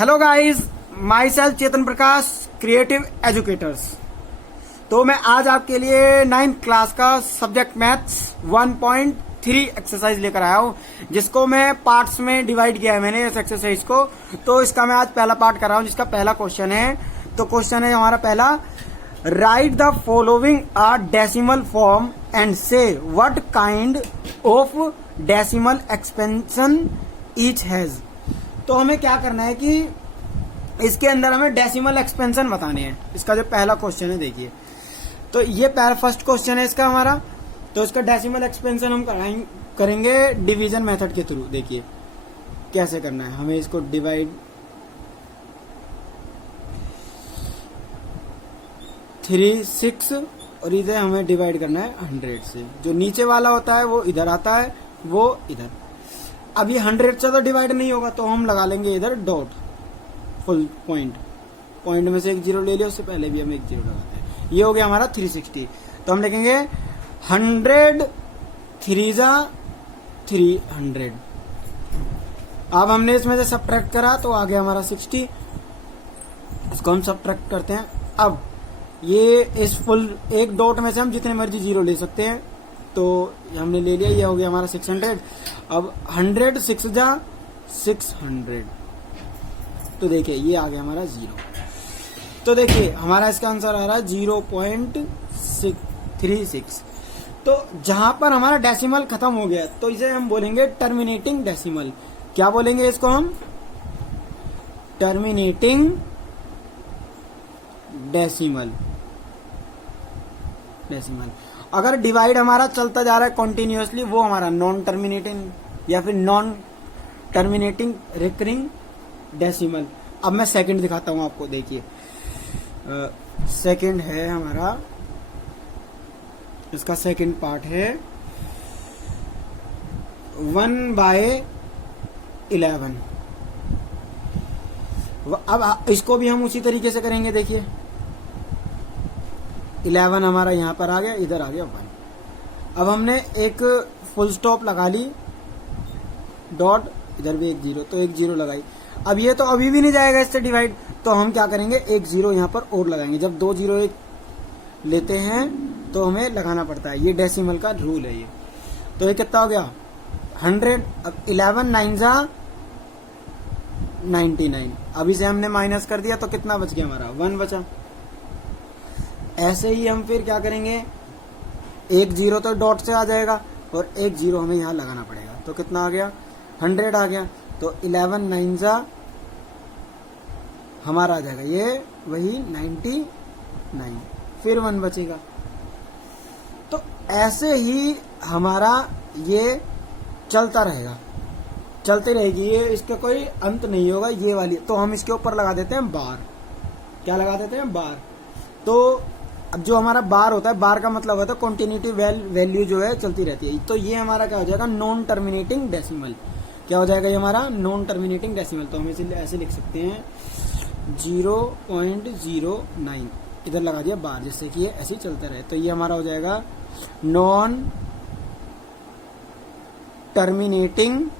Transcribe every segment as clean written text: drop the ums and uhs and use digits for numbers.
Hello guys, my self Chetan Prakash, creative educators. तो मैं आज आपके लिए 9th क्लास का सब्जेक्ट मैथ्स 1.3 एक्सरसाइज लेकर आया हूँ, जिसको मैं पार्ट्स में डिवाइड किया है मैंने इस एक्सरसाइज को। तो इसका मैं आज पहला पार्ट कर रहा हूँ, जिसका पहला क्वेश्चन है। तो क्वेश्चन है हमारा पहला, write the following a decimal form and say what kind of decimal expansion each has. तो हमें क्या करना है कि इसके अंदर हमें डेसिमल एक्सपेंशन बताने हैं। इसका जो पहला क्वेश्चन है देखिए, तो ये फर्स्ट क्वेश्चन है इसका हमारा। तो इसका डेसिमल एक्सपेंशन हम करेंगे डिवीजन मेथड के थ्रू। देखिए कैसे करना है हमें इसको डिवाइड 3, 6 और इधर हमें डिवाइड करना है 100 से। जो नीचे वाला होता है वो इधर आता है, वो इधर। अब ये 100 से तो डिवाइड नहीं होगा, तो हम लगा लेंगे इधर डॉट, फुल पॉइंट में से एक जीरो ले लिया, उससे पहले भी हम एक जीरो लगाते हैं। ये हो गया हमारा 360। तो हम लिखेंगे 100 3 जा 300। अब हमने इसमें से सब्ट्रैक्ट करा तो आ गया हमारा 60। इसको हम सब्ट्रैक्ट करते हैं। अब ये इस फुल एक डॉट में से हम जितने मर्जी जीरो ले सकते हैं, तो हमने ले लिया। ये हो गया हमारा 600। अब 100 6 जा 600। तो देखिए ये आ गया हमारा 0। तो देखिए हमारा इसका आंसर आ रहा है 0.36। तो जहां पर हमारा डेसिमल खत्म हो गया, तो इसे हम बोलेंगे टर्मिनेटिंग डेसिमल। क्या बोलेंगे इसको हम? Terminating decimal. अगर डिवाइड हमारा चलता जा रहा है कॉन्टिन्यूअसली, वो हमारा नॉन टर्मिनेटिंग या फिर नॉन टर्मिनेटिंग रिकरिंग डेसिमल। अब मैं सेकंड दिखाता हूं आपको। देखिए सेकंड है हमारा, इसका सेकंड पार्ट है 1/11। अब इसको भी हम उसी तरीके से करेंगे। देखिए 11 हमारा यहां पर आ गया, इधर आ गया 1। अब हमने एक फुल स्टॉप लगा ली, डॉट, इधर भी एक जीरो, तो एक जीरो लगाई। अब ये तो अभी भी नहीं जाएगा इससे डिवाइड, तो हम क्या करेंगे, एक जीरो यहां पर और लगाएंगे। जब 2 जीरो एक लेते हैं तो हमें लगाना पड़ता है, ये डेसिमल का रूल है ये। तो ये कितना हो गया 100। अब 11 9 जा 99। अभी से हमने माइनस कर दिया, तो कितना बच गया हमारा 1 बचा। ऐसे ही हम फिर क्या करेंगे, एक जीरो तो डॉट से आ जाएगा और एक जीरो हमें यहां लगाना पड़ेगा। तो कितना आ गया 100 आ गया। तो 11 9 जा हमारा आ जाएगा ये वही 99, फिर 1 बचेगा। तो ऐसे ही हमारा ये चलता रहेगा, चलती रहेगी ये, इसका कोई अंत नहीं होगा ये वाली। तो हम इसके ऊपर लगा देते हैं बार। क्या लगा देते हैं? बार। तो अब जो हमारा बार होता है, बार का मतलब होता है कॉन्टिन्यूटी वैल्यू जो है चलती रहती है। तो ये हमारा क्या हो जाएगा, नॉन टर्मिनेटिंग डेसिमल। क्या हो जाएगा ये हमारा नॉन टर्मिनेटिंग डेसिमल। तो हम इसे ऐसे लिख सकते हैं 0.09, इधर लगा दिया बार, जिससे कि ये ऐसे चलता रहे। तो ये हमारा हो जाएगा नॉन टर्मिनेटिंग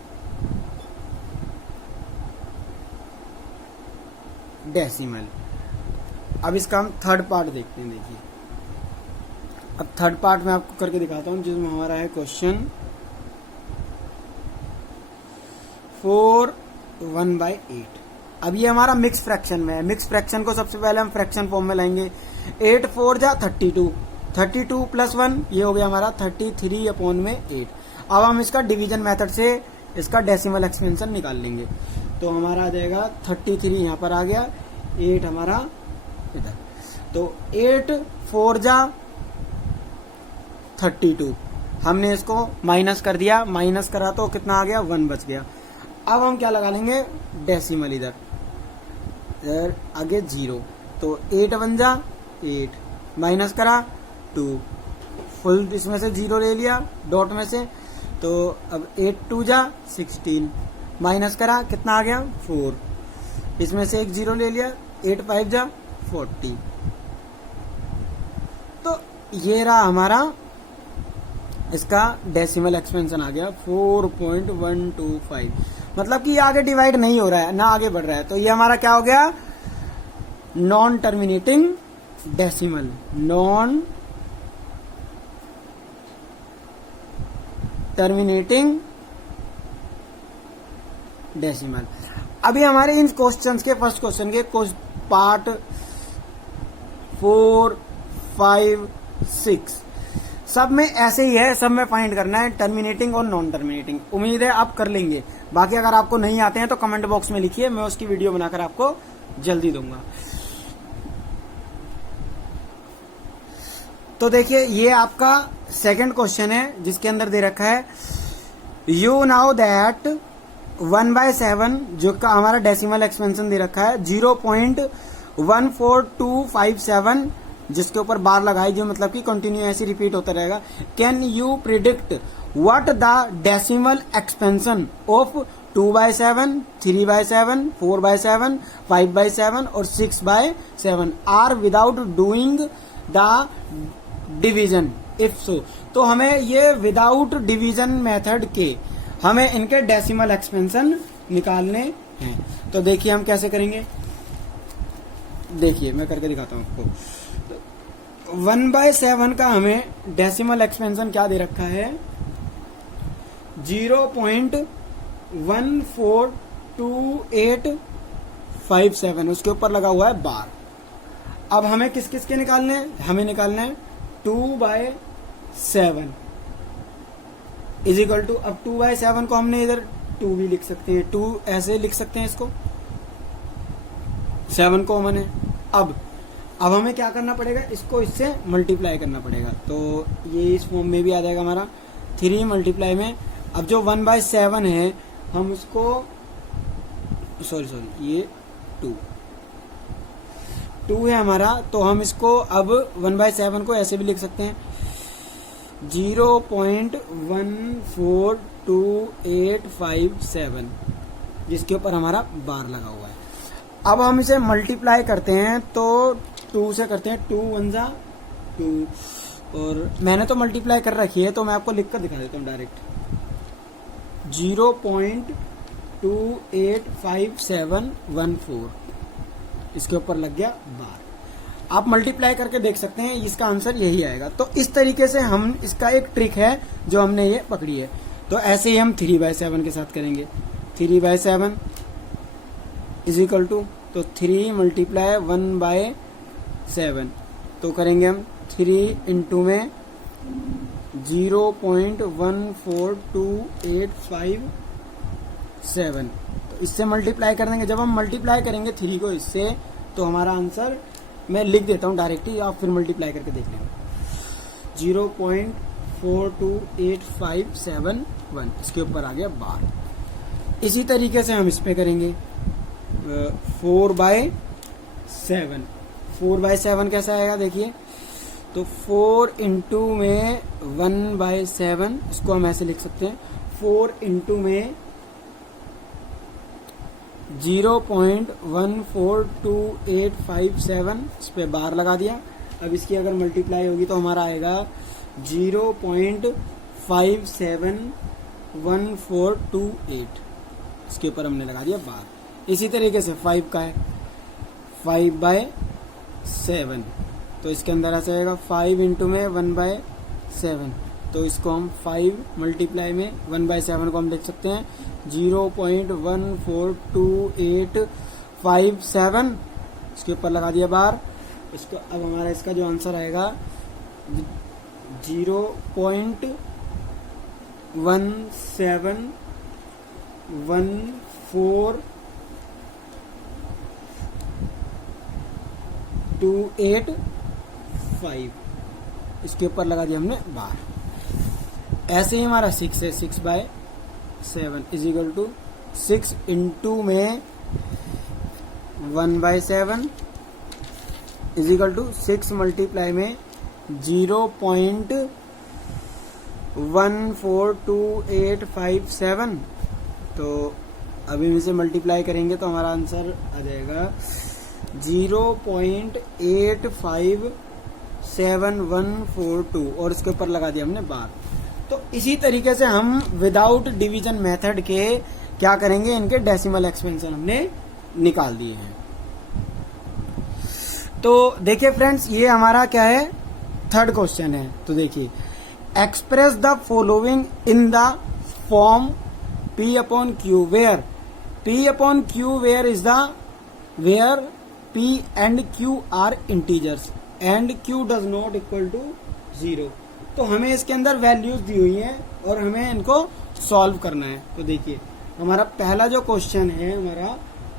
डेसिमल। अब इसका हम थर्ड पार्ट देखते हैं। देखिए अब थर्ड पार्ट में आपको करके दिखाता हूं, जिसमें हमारा है क्वेश्चन 4 1/8। अब ये हमारा मिक्स फ्रैक्शन में है। मिक्स फ्रैक्शन को सबसे पहले हम फ्रैक्शन फॉर्म में लाएंगे। 8 4 जा 32, 32 + 1 ये हो गया हमारा 33/8। अब हम इसका डिवीजन मेथड से इसका डेसिमल एक्सपेंशन निकाल लेंगे। तो हमारा आ जाएगा 33 यहां पर आ गया, 8 हमारा इधर। तो 8 4 जा 32, हमने इसको माइनस कर दिया, माइनस करा तो कितना आ गया 1 बच गया। अब हम क्या लगा लेंगे, डेसिमल इधर आगे 0। तो 8 1 जा 8, माइनस करा 2, फुल इसमें से 0 ले लिया डॉट में से। तो अब 8 2 जा 16, माइनस करा कितना आ गया 4, इसमें से एक 0 ले लिया, 8 5 जा 40। तो ये रहा हमारा इसका डेसिमल एक्सपेंशन आ गया 4.125। मतलब कि ये आगे डिवाइड नहीं हो रहा है, ना आगे बढ़ रहा है, तो ये हमारा क्या हो गया, non terminating decimal, non terminating decimal. अभी हमारे इन क्वेश्चंस के फर्स्ट क्वेश्चन के कुछ पार्ट 4, 5, 6 सब में ऐसे ही है, सब में फाइंड करना है टर्मिनेटिंग और नॉन टर्मिनेटिंग। उम्मीद है आप कर लेंगे, बाकी अगर आपको नहीं आते हैं तो कमेंट बॉक्स में लिखिए, मैं उसकी वीडियो बनाकर आपको जल्दी दूंगा। तो देखिए ये आपका सेकंड क्वेश्चन है जिसके अंदर दे रखा है यू नाउ दैट 1/7 जो का हमारा डेसिमल एक्सपेंशन दे रखा है 0.14257 जिसके ऊपर बार लगाई, जो मतलब कि कंटिन्यू ऐसे रिपीट होता रहेगा। Can you predict what the decimal expansion of 2/7, 3/7, 4/7, 5/7 और 6/7 are without doing the division if so. तो हमें ये विदाउट डिवीजन मेथड के हमें इनके डेसिमल एक्सपेंशन निकालने हैं। तो देखिए हम कैसे करेंगे, देखिए मैं करके दिखाता हूं आपको। 1/7 का हमें डेसिमल एक्सपेंशन क्या दे रखा है, 0.142857, उसके ऊपर लगा हुआ है बार। अब हमें किस किस के निकालने हैं, हमें निकालना है 2/7 इज इक्वल टू, अब 2/7 को हमने इधर 2 भी लिख सकते हैं, 2 ऐसे लिख सकते हैं इसको, 7 कॉमन है। अब हमें क्या करना पड़ेगा, इसको इससे मल्टीप्लाई करना पड़ेगा, तो ये इस फॉर्म में भी आ जाएगा हमारा 3 मल्टीप्लाई में। अब जो 1/7 है हम उसको सॉरी ये 2 है हमारा, तो हम इसको अब 1/7 को ऐसे भी लिख सकते हैं 0.142857 जिसके ऊपर हमारा बार लगा हुआ है। अब हम इसे मल्टीप्लाई करते हैं तो 2 से करते हैं, 2 1 जा 2, और मैंने तो मल्टीप्लाई कर रखी है तो मैं आपको लिख कर दिखा देता हूँ डायरेक्ट, 0.285714 इसके ऊपर लग गया बार। आप मल्टीप्लाई करके देख सकते हैं, इसका आंसर यही आएगा। तो इस तरीके से हम, इसका एक ट्रिक है जो हमने ये पकड़ी है। तो ऐसे ही हम 3/7 के साथ करेंगे, 3/7 इज इक्वल टू, तो 3 मल्टीप्लाई 1/7, तो करेंगे हम 3 इंटू में 0.142857, तो इससे मल्टीप्लाई कर देंगे। जब हम मल्टीप्लाई करेंगे 3 को इससे, तो हमारा आंसर मैं लिख देता हूँ डायरेक्ट ही, आप फिर मल्टीप्लाई करके देख लेंगे, 0.42857 इसके ऊपर आ गया बार। इसी तरीके से हम इस पे करेंगे 4/7, 4/7 कैसा आएगा देखिए, तो 4 इंटू में 1/7, इसको हम ऐसे लिख सकते हैं 4 इंटू में 0.14287 इस पे बार लगा दिया। अब इसकी अगर मल्टीप्लाई होगी तो हमारा आएगा 0.571428, इसके ऊपर हमने लगा दिया बार। इसी तरीके से 5 का है 5/7, तो इसके अंदर ऐसा आएगा 5 इंटू में 1/7, तो इसको हम 5 मल्टीप्लाई में 1/7 को हम लिख सकते हैं 0.14287, इसके ऊपर लगा दिया बार। इसको अब हमारा इसका जो आंसर आएगा 0.171428 इसके ऊपर लगा दिया हमने बार। ऐसे ही हमारा 6 है, 6/7 इज इक्वल टू 6 इंटू में 1/7 इज इक्वल टू 6 मल्टीप्लाई में 0.14287, तो अभी हम इसे मल्टीप्लाई करेंगे तो हमारा आंसर आ जाएगा 0.857142 और इसके ऊपर लगा दिया हमने बार। तो इसी तरीके से हम विदाउट डिवीजन मेथड के क्या करेंगे, इनके डेसिमल एक्सपेंशन हमने निकाल दिए हैं। तो देखिए फ्रेंड्स, ये हमारा क्या है, थर्ड क्वेश्चन है। तो देखिए, express the following in the form P upon Q where P upon Q where is the where P and Q are integers and Q does not equal to 0। तो हमें इसके अंदर वैल्यूज दी हुई हैं और हमें इनको सॉल्व करना है। तो देखिए, हमारा पहला जो क्वेश्चन है हमारा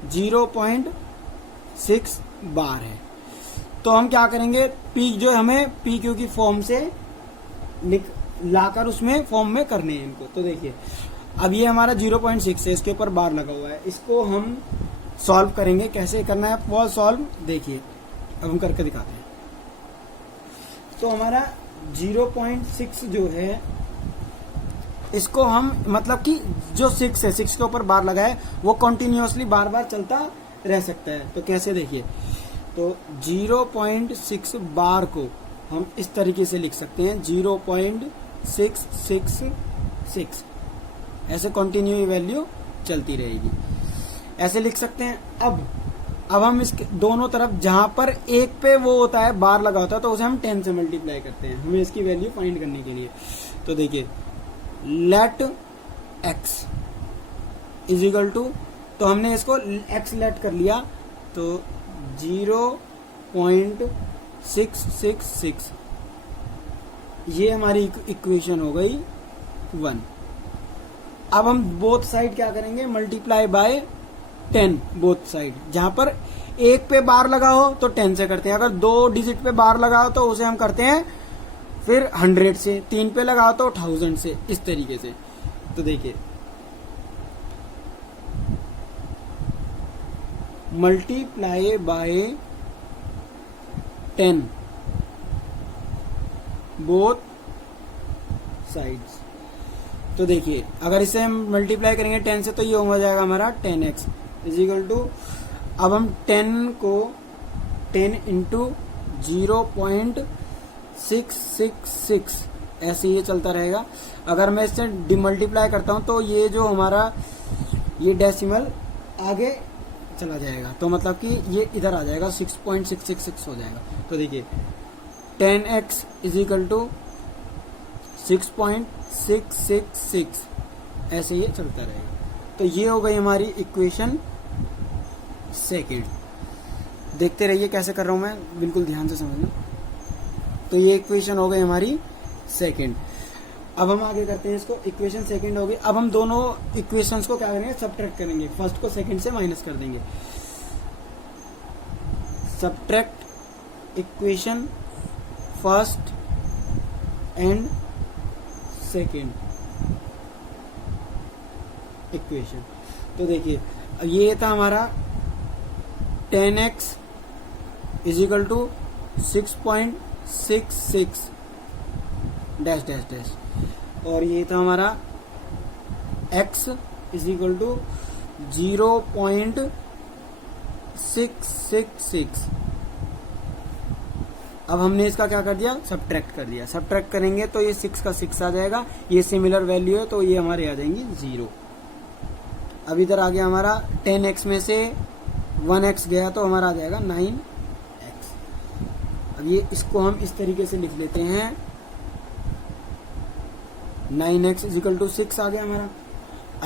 0.6 बार है। तो हम क्या करेंगे, P जो हमें PQ की फॉर्म से लाकर उसमें फॉर्म में करने हैं इनको। तो देखिए, अब ये हमारा 0.6 है, इसके ऊपर बार लगा हुआ है, इसको हम सॉल्व करेंगे। कैसे करना है वो सॉल्व, देखिए अब हम करके दिखाते हैं। तो हमारा 0.6 जो है, इसको हम मतलब कि जो 6 है, 6 के ऊपर बार लगा है, वो कंटिन्यूअसली बार बार चलता रह सकता है। तो कैसे, देखिए, तो 0.6 बार को हम इस तरीके से लिख सकते हैं 0.666, ऐसे कंटिन्यू वैल्यू चलती रहेगी, ऐसे लिख सकते हैं। अब हम इसके दोनों तरफ, जहां पर एक पे वो होता है बार लगा होता है, तो उसे हम 10 से मल्टीप्लाई करते हैं हमें इसकी वैल्यू फाइंड करने के लिए। तो देखिए, let x is equal to, तो हमने इसको x लेट कर लिया, तो 0.666, ये हमारी इक्वेशन हो गई 1। अब हम बोथ साइड क्या करेंगे, मल्टीप्लाई बाय 10 बोथ साइड। जहां पर एक पे बार लगा हो तो 10 से करते हैं, अगर 2 डिजिट पे बार लगा हो तो उसे हम करते हैं फिर 100 से, 3 पे लगा हो तो 1000 से, इस तरीके से। तो देखिए, मल्टीप्लाई बाय 10 बोथ साइड्स। तो देखिए, अगर इसे हम मल्टीप्लाई करेंगे 10 से, तो ये हो जाएगा हमारा 10x इज इक्वल टू, अब हम 10 को 10 इंटू 0.666, ऐसे ये चलता रहेगा। अगर मैं इससे डिमल्टीप्लाई करता हूं तो ये जो हमारा ये डेसिमल आगे चला जाएगा, तो मतलब कि ये इधर आ जाएगा, 6.666 हो जाएगा। तो देखिए, 10x इज इक्वल टू 6.666, ऐसे ये चलता रहेगा। तो ये हो गई हमारी इक्वेशन सेकेंड। देखते रहिए कैसे कर रहा हूं मैं, बिल्कुल ध्यान से समझना। तो ये इक्वेशन हो गई हमारी सेकेंड। अब हम आगे करते हैं इसको, इक्वेशन सेकंड हो गई। अब हम दोनों इक्वेशंस को क्या करेंगे, सब्ट्रैक्ट करेंगे। फर्स्ट को सेकंड से माइनस कर देंगे। Subtract equation first and second equation. तो देखिए, ये था हमारा 10x is equal to 6.66 dash dash dash, और ये था हमारा x इज इक्वल टू 0.666। अब हमने इसका क्या कर दिया, सब्ट्रैक्ट कर दिया। सब्ट्रैक्ट करेंगे तो ये 6 का 6 आ जाएगा, ये सिमिलर वैल्यू है तो ये हमारे आ जाएंगी 0। अब इधर आ गया हमारा 10x में से 1x गया तो हमारा आ जाएगा 9x। अब ये इसको हम इस तरीके से लिख लेते हैं, 9x इज इक्वल टू 6 आ गया हमारा।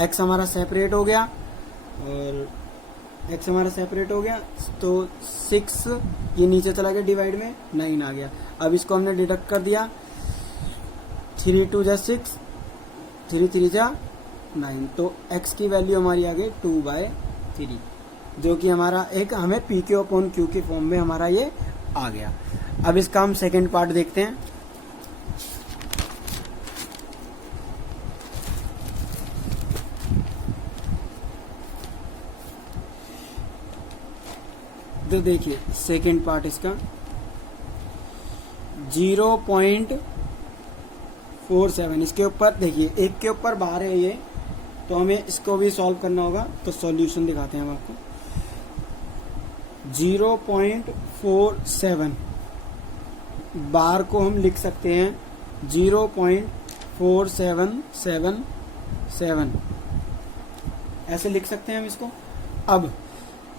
x हमारा सेपरेट हो गया और x हमारा सेपरेट हो गया, तो 6 ये नीचे चला गया डिवाइड में, 9 आ गया। अब इसको हमने डिडक्ट कर दिया, 3 2 जा 6, 3 3 जा 9, तो x की वैल्यू हमारी आ गई 2/3, जो कि हमारा एक हमें PQ अपॉन Q के फॉर्म में हमारा ये आ गया। अब इसका हम सेकेंड पार्ट देखते हैं। तो देखिए, सेकेंड पार्ट इसका 0.47, इसके ऊपर देखिए एक के ऊपर बाहर है ये, तो हमें इसको भी सॉल्व करना होगा। तो सॉल्यूशन दिखाते हैं हम आपको। 0.47 बार को हम लिख सकते हैं 0.4777 ऐसे लिख सकते हैं हम इसको। अब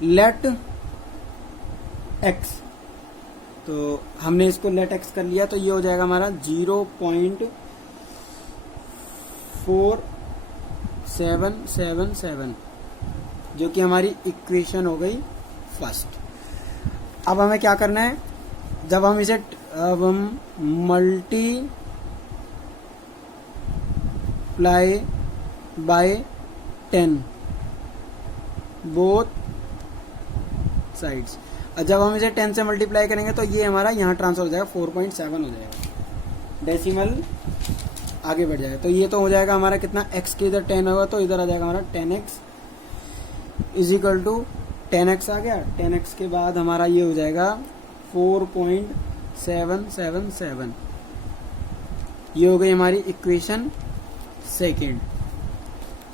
लेट एक्स, तो हमने इसको लेट एक्स कर लिया, तो ये हो जाएगा हमारा 0.4777, जो कि हमारी इक्वेशन हो गई फर्स्ट। अब हमें क्या करना है, जब हम इसे अब हम मल्टीप्लाई बाय 10 बोथ साइड्स। और जब हम इसे 10 से मल्टीप्लाई करेंगे तो ये हमारा यहाँ ट्रांसफर हो जाएगा, 4.7 हो जाएगा, डेसिमल आगे बढ़ जाएगा। तो ये तो हो जाएगा हमारा कितना, x के इधर 10 होगा तो इधर आ जाएगा हमारा 10x is equal to 10x आ गया। 10x के बाद हमारा ये हो जाएगा 4.777। ये हो गई हमारी इक्वेशन सेकेंड,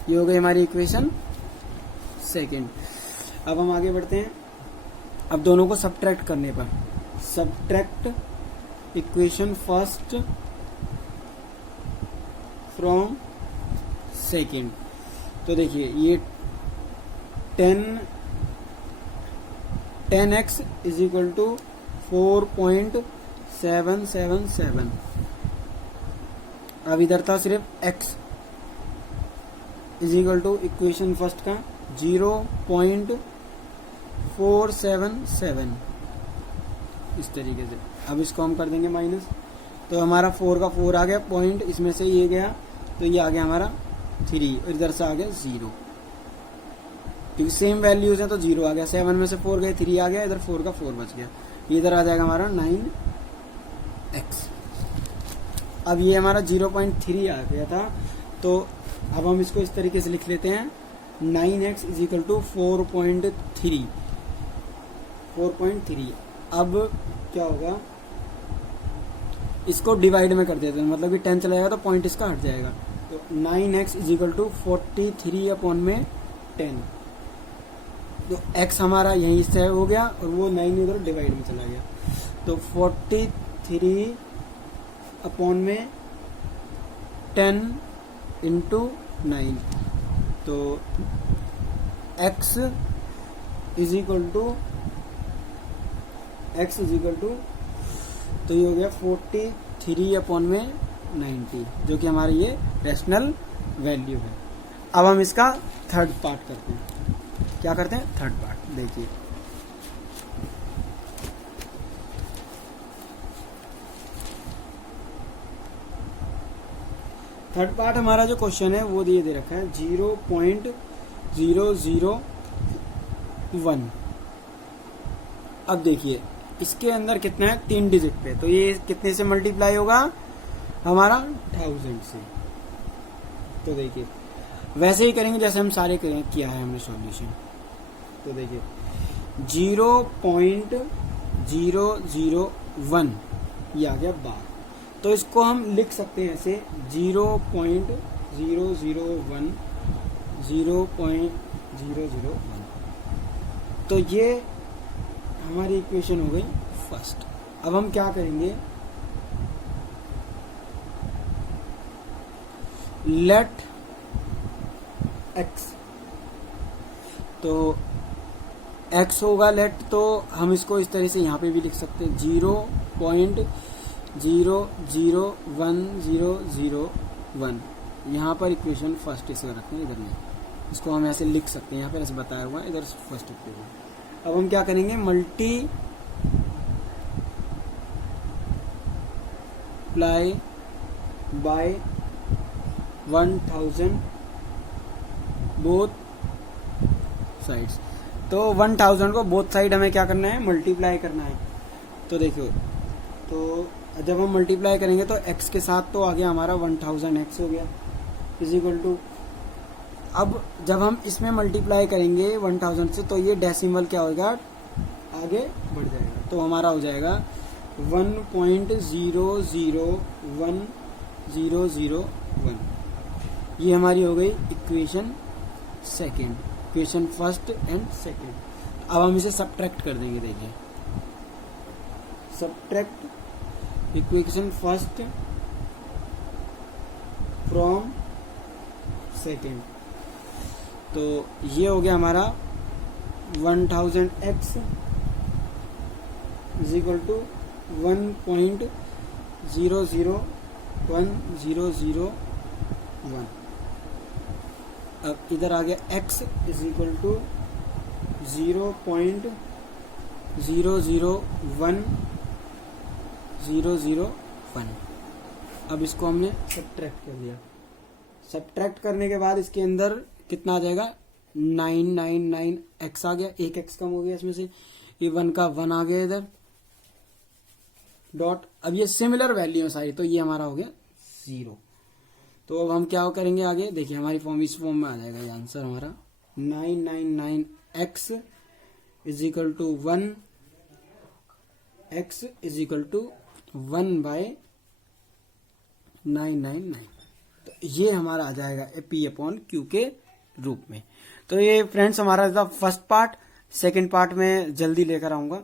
ये हो गई हमारी इक्वेशन सेकेंड। अब हम आगे बढ़ते हैं। अब दोनों को सब्ट्रैक्ट करने पर, subtract equation first from second. तो देखिए ये 10x इज इक्वल टू 4.777। अब इधर था सिर्फ x is equal to equation first का 0.477, इस तरीके से। अब इसको हम कर देंगे माइनस, तो हमारा 4 का 4 आ गया, पॉइंट इसमें से ये गया तो ये आ गया हमारा 3, और इधर से आ गया 0, क्योंकि सेम वैल्यूज हैं तो 0 आ गया। 7 में से 4 गए, 3 आ गया, इधर 4 का 4 बच गया, ये इधर आ जाएगा हमारा 9x। अब ये हमारा 0.3 आ गया था, तो अब हम इसको इस तरीके से लिख लेते हैं, 9x इज इक्वल टू 4.3। अब क्या होगा, इसको डिवाइड में कर देते हैं, मतलब कि 10 चला जाएगा तो पॉइंट इसका हट जाएगा। तो 9x is equal to 43 upon में 10, तो x हमारा यहीं से हो गया और वो 9 इधर डिवाइड में चला गया, तो 43 अपॉन में 10 इंटू 9, तो x इज इक्वल टू तो ये हो गया 43 अपॉन में 90, जो कि हमारी ये रेशनल वैल्यू है। अब हम इसका थर्ड पार्ट करते हैं। क्या करते हैं, थर्ड पार्ट देखिए। थर्ड पार्ट हमारा जो क्वेश्चन है वो दिए दे रखा है 0.001। अब देखिए इसके अंदर कितना है, 3 डिजिट पे, तो ये कितने से मल्टीप्लाई होगा, हमारा 1000 से। तो देखिए वैसे ही करेंगे जैसे हम सारे किया है हमने सॉल्यूशन। तो देखिए 0.001 ये आ गया बार, तो इसको हम लिख सकते हैं ऐसे 0.001। तो ये हमारी इक्वेशन हो गई फर्स्ट। अब हम क्या करेंगे, लेट x, तो x होगा लेट, तो हम इसको इस तरह से यहाँ पे भी लिख सकते हैं 0.00101। यहाँ पर इक्वेशन फर्स्ट इसे रखते हैं, इधर नहीं, इसको हम ऐसे लिख सकते हैं, यहाँ पर ऐसे बताया हुआ है, इधर फर्स्ट इक्वेशन। अब हम क्या करेंगे, मल्टीप्लाई बाय 1000 बोथ साइड्स। तो 1000 को बोथ साइड हमें क्या करना है, मल्टीप्लाई करना है। तो देखो, तो जब हम मल्टीप्लाई करेंगे तो x के साथ तो आ गया हमारा 1000x हो गया इज इक्वल टू, अब जब हम इसमें मल्टीप्लाई करेंगे 1000 से तो ये डेसिमल क्या होगा, आगे बढ़ जाएगा, तो हमारा हो जाएगा 1.001001। ये हमारी हो गई equation second, equation first and second. अब हम इसे सब्ट्रैक्ट कर देंगे, देखिए subtract equation first from second. तो ये हो गया हमारा 1000x इज इक्वल टू 1.001001। अब इधर आ गया x इज इक्वल टू 0.001001। अब इसको हमने सब्ट्रैक्ट कर दिया। सब्ट्रैक्ट करने के बाद इसके अंदर कितना आ जाएगा, 999x आ गया, एक x कम हो गया इसमें से, ये 1 का 1 आ गया इधर डॉट। अब ये सिमिलर वैल्यू है सारी, तो ये हमारा हो गया 0। तो अब हम क्या करेंगे आगे, देखिए हमारी फॉर्म इस फॉर्म में आ जाएगा ये आंसर हमारा 999x is equal to 1, x is equal to 1/999। तो ये हमारा आ जाएगा P/Q के रूप में। तो ये फ्रेंड्स हमारा था फर्स्ट पार्ट। सेकंड पार्ट में जल्दी लेकर आऊंगा।